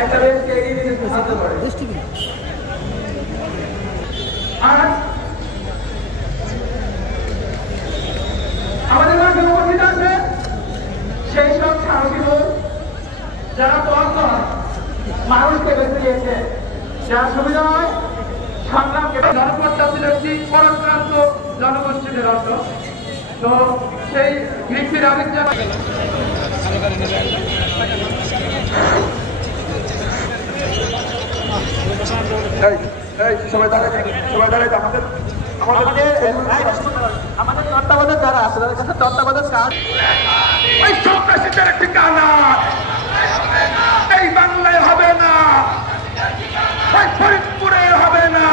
একটা দেশকে এগিয়ে নিতে সাহায্য করে। আর আমাদের মাঝে উপস্থিত আছে সেই সব সাহসী লোক যারা পথ মানুষকে বেছে দিয়েছে, যারা সুবিধা হয় সংগ্রামকে জনপদটা ছিল একটি পরাক্রান্ত জনগোষ্ঠীদের অর্থ। তো সেই ভিত্তির আবিষ্কার সবাই দাঁড়ায় আমাদের তত্ত্বাবধায়ক যারা আছে তাদের কাছে তত্ত্বাবধায়ক কাজ ওই সন্ত্রাসীদের ঠিকানা এই বাংলায় হবে না, ওই ফরিদপুরে হবে না।